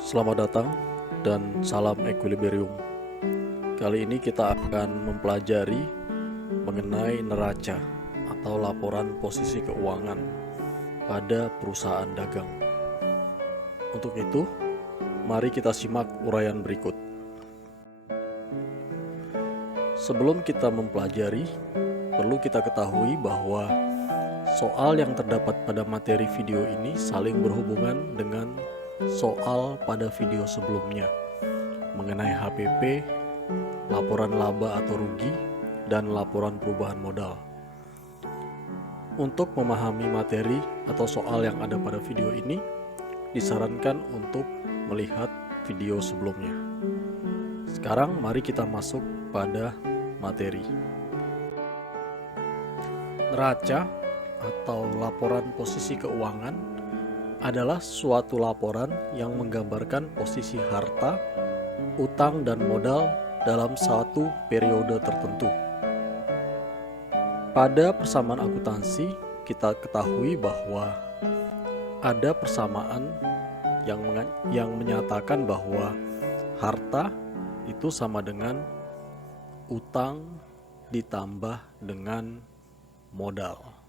Selamat datang dan salam equilibrium. Kali ini kita akan mempelajari mengenai neraca atau laporan posisi keuangan pada perusahaan dagang. Untuk itu, mari kita simak uraian berikut. Sebelum kita mempelajari, perlu kita ketahui bahwa soal yang terdapat pada materi video ini saling berhubungan dengan soal pada video sebelumnya mengenai HPP, laporan laba atau rugi, dan laporan perubahan modal. Untuk memahami materi atau soal yang ada pada video ini, disarankan untuk melihat video sebelumnya. Sekarang mari kita masuk pada materi. Neraca atau laporan posisi keuangan adalah suatu laporan yang menggambarkan posisi harta, utang, dan modal dalam satu periode tertentu. Pada persamaan akuntansi, kita ketahui bahwa ada persamaan yang menyatakan bahwa harta itu sama dengan utang ditambah dengan modal.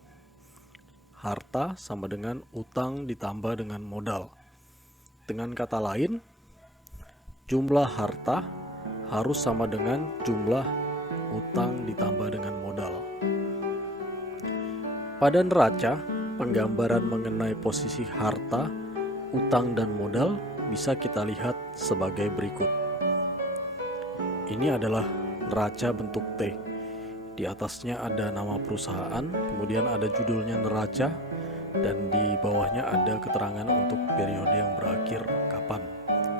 Harta sama dengan utang ditambah dengan modal. Dengan kata lain, jumlah harta harus sama dengan jumlah utang ditambah dengan modal. Pada neraca, penggambaran mengenai posisi harta, utang, dan modal bisa kita lihat sebagai berikut. Ini adalah neraca bentuk T. Di atasnya ada nama perusahaan, kemudian ada judulnya neraca, dan di bawahnya ada keterangan untuk periode yang berakhir kapan.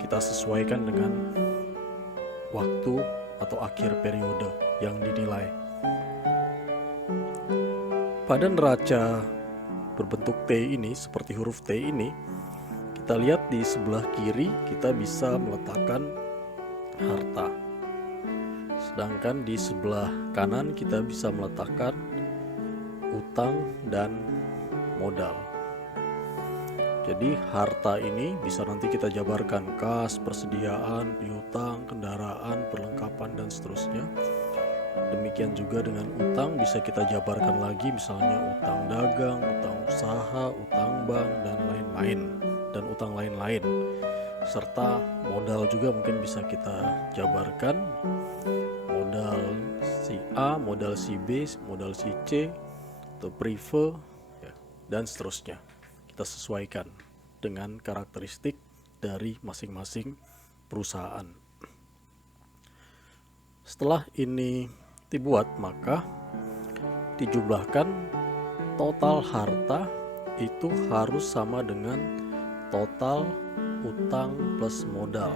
Kita sesuaikan dengan waktu atau akhir periode yang dinilai. Pada neraca berbentuk T ini, seperti huruf T ini, kita lihat di sebelah kiri kita bisa meletakkan harta. Sedangkan di sebelah kanan kita bisa meletakkan utang dan modal. Jadi harta ini bisa nanti kita jabarkan kas, persediaan, piutang, kendaraan, perlengkapan, dan seterusnya. Demikian juga dengan utang bisa kita jabarkan lagi, misalnya utang dagang, utang usaha, utang bank, dan lain-lain, dan utang lain-lain. Serta modal juga mungkin bisa kita jabarkan, modal si A, modal si B, modal si C, atau prefer, dan seterusnya. Kita sesuaikan dengan karakteristik dari masing-masing perusahaan. Setelah ini dibuat, maka dijumlahkan total harta itu harus sama dengan total utang plus modal.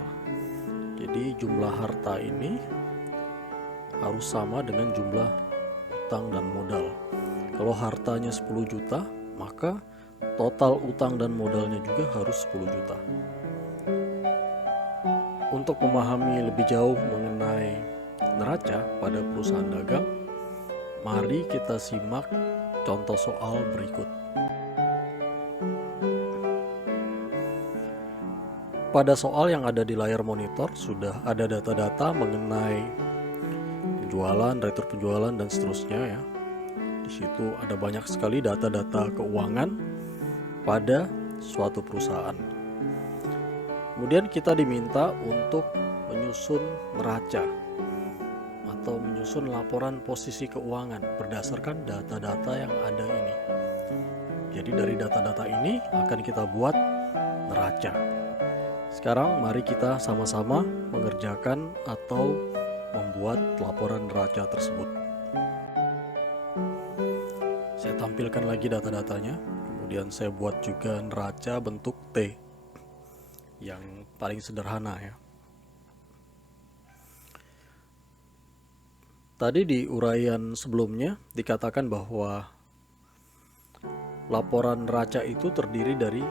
Jadi jumlah harta ini harus sama dengan jumlah utang dan modal. Kalau hartanya 10 juta, maka total utang dan modalnya juga harus 10 juta. Untuk memahami lebih jauh mengenai neraca pada perusahaan dagang, mari kita simak contoh soal berikut. Pada soal yang ada di layar monitor sudah ada data-data mengenai penjualan, retur penjualan, dan seterusnya ya. Di situ ada banyak sekali data-data keuangan pada suatu perusahaan. Kemudian kita diminta untuk menyusun neraca atau menyusun laporan posisi keuangan berdasarkan data-data yang ada ini. Jadi dari data-data ini akan kita buat neraca. Sekarang mari kita sama-sama mengerjakan atau membuat laporan neraca tersebut. Saya tampilkan lagi data-datanya, kemudian saya buat juga neraca bentuk T yang paling sederhana ya. Tadi di uraian sebelumnya dikatakan bahwa laporan neraca itu terdiri dari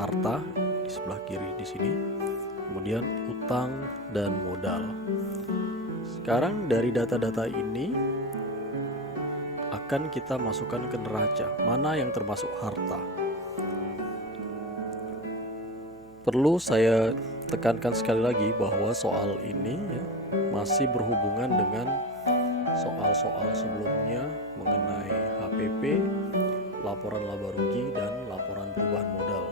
harta di sebelah kiri di sini, kemudian utang dan modal. Sekarang dari data-data ini akan kita masukkan ke neraca, mana yang termasuk harta. Perlu saya tekankan sekali lagi bahwa soal ini ya, masih berhubungan dengan soal-soal sebelumnya mengenai HPP, laporan laba rugi, dan laporan perubahan modal.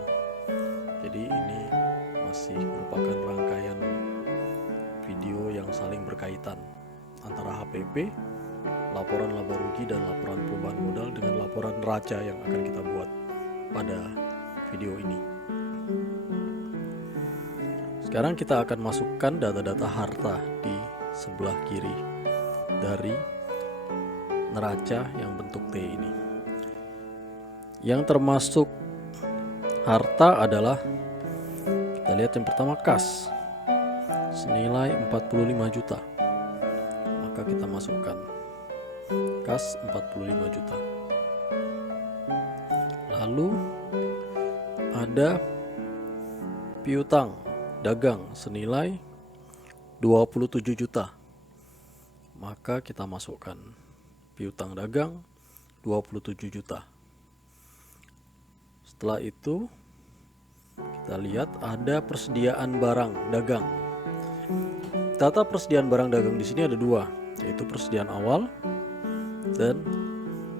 Jadi ini masih merupakan rangkaian video yang saling berkaitan antara HPP, laporan laba rugi, dan laporan perubahan modal dengan laporan neraca yang akan kita buat pada video ini. Sekarang kita akan masukkan data-data harta di sebelah kiri dari neraca yang bentuk T ini. Yang termasuk harta adalah, kita lihat yang pertama kas senilai 45 juta. Maka kita masukkan kas 45 juta. Lalu ada piutang dagang senilai 27 juta. Maka kita masukkan piutang dagang 27 juta. Setelah itu kita lihat ada persediaan barang dagang. Data persediaan barang dagang di sini ada dua, yaitu persediaan awal dan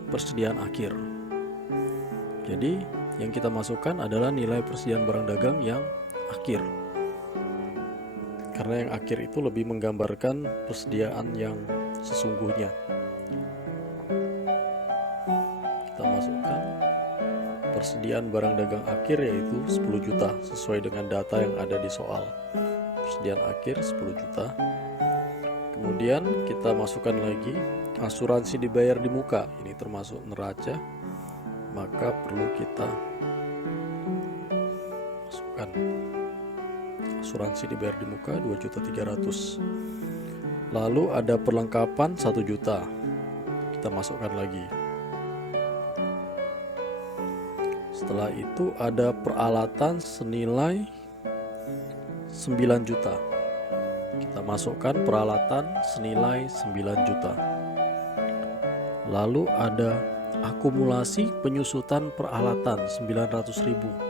persediaan akhir. Jadi yang kita masukkan adalah nilai persediaan barang dagang yang akhir. Karena yang akhir itu lebih menggambarkan persediaan yang sesungguhnya. Kita masukkan persediaan barang dagang akhir yaitu 10 juta sesuai dengan data yang ada di soal. Persediaan akhir 10 juta. Kemudian kita masukkan lagi asuransi dibayar di muka. Ini termasuk neraca. Maka perlu kita masukkan asuransi dibayar di muka 2.300.000. Lalu ada perlengkapan 1 juta. Kita masukkan lagi. Setelah itu ada peralatan senilai 9 juta. Kita masukkan peralatan senilai 9 juta. Lalu ada akumulasi penyusutan peralatan 900.000.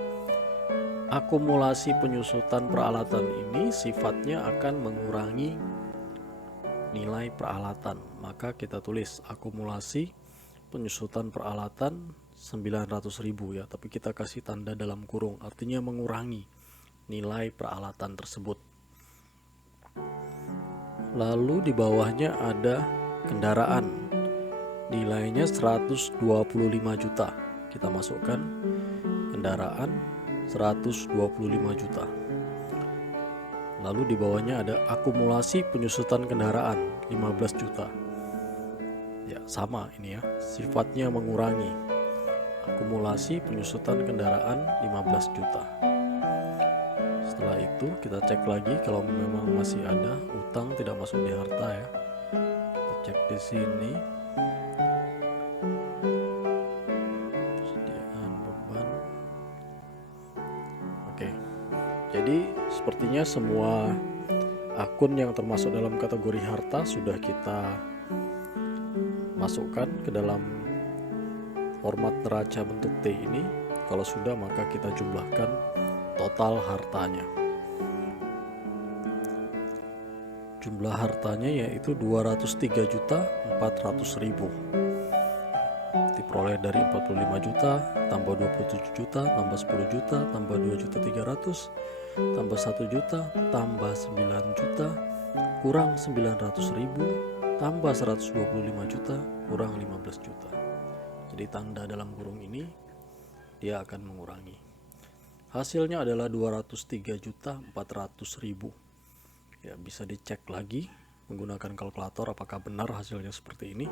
Akumulasi penyusutan peralatan ini sifatnya akan mengurangi nilai peralatan. Maka kita tulis akumulasi penyusutan peralatan 900.000 ya, tapi kita kasih tanda dalam kurung, artinya mengurangi nilai peralatan tersebut. Lalu di bawahnya ada kendaraan, nilainya 125 juta. Kita masukkan kendaraan 125 juta. Lalu di bawahnya ada akumulasi penyusutan kendaraan 15 juta. Ya, sama ini ya, sifatnya mengurangi. Akumulasi penyusutan kendaraan 15 juta. Setelah itu kita cek lagi kalau memang masih ada utang tidak masuk di harta ya. Kita cek di sini. Persediaan beban. Oke. Jadi sepertinya semua akun yang termasuk dalam kategori harta sudah kita masukkan ke dalam format neraca bentuk T ini. Kalau sudah, maka kita jumlahkan total hartanya. Jumlah hartanya yaitu 203.400.000. Diperoleh dari 45 juta tambah 27 juta tambah 10 juta tambah 2.300.000 tambah 1 juta tambah 9 juta kurang 900.000 tambah 125 juta kurang 15 juta. Jadi tanda dalam kurung ini dia akan mengurangi. Hasilnya adalah 203.400.000. Ya, bisa dicek lagi menggunakan kalkulator apakah benar hasilnya seperti ini.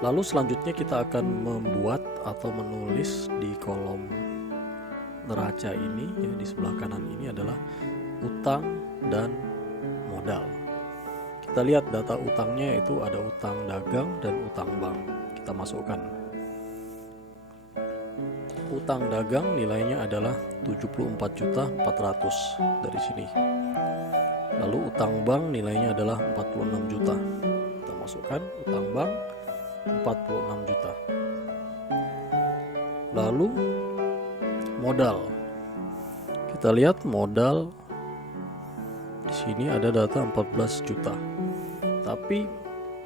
Lalu selanjutnya kita akan membuat atau menulis di kolom neraca ini ya, di sebelah kanan ini adalah utang dan modal. Kita lihat data utangnya itu ada utang dagang dan utang bank. Kita masukkan. Utang dagang nilainya adalah 74.400.000 dari sini. Lalu utang bank nilainya adalah 46 juta. Kita masukkan utang bank 46 juta. Lalu modal Kita lihat modal di sini ada data 14 juta. Tapi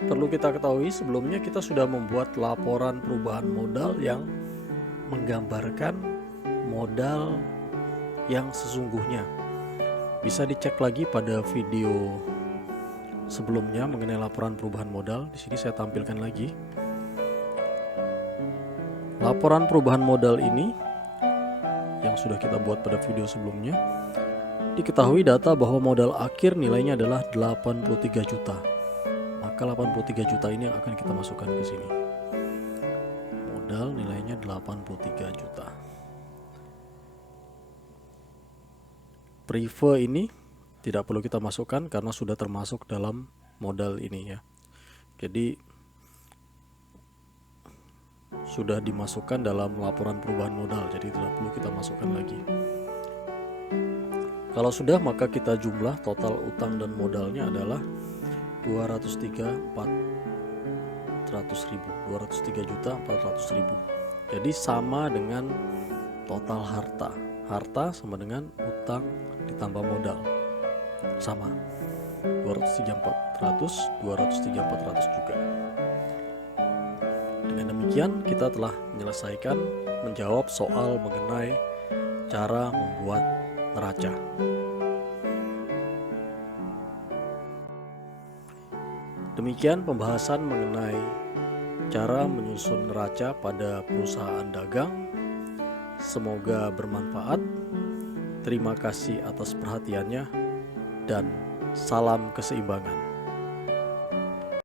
perlu kita ketahui sebelumnya kita sudah membuat laporan perubahan modal yang menggambarkan modal yang sesungguhnya. Bisa dicek lagi pada video sebelumnya mengenai laporan perubahan modal. Di sini saya tampilkan lagi. Laporan perubahan modal ini yang sudah kita buat pada video sebelumnya, diketahui data bahwa modal akhir nilainya adalah 83 juta. Maka 83 juta ini yang akan kita masukkan ke sini. Modal nilainya 83 juta. Prefer ini tidak perlu kita masukkan karena sudah termasuk dalam modal ini ya. Jadi sudah dimasukkan dalam laporan perubahan modal, jadi tidak perlu kita masukkan lagi. Kalau sudah, maka kita jumlah total utang dan modalnya adalah 203.400.000. Jadi sama dengan total harta. Harta sama dengan utang ditambah modal. Sama. 203.400, 203.400 juga. Dengan demikian kita telah menyelesaikan menjawab soal mengenai cara membuat neraca. Demikian pembahasan mengenai cara menyusun neraca pada perusahaan dagang. Semoga bermanfaat. Terima kasih atas perhatiannya dan salam keseimbangan.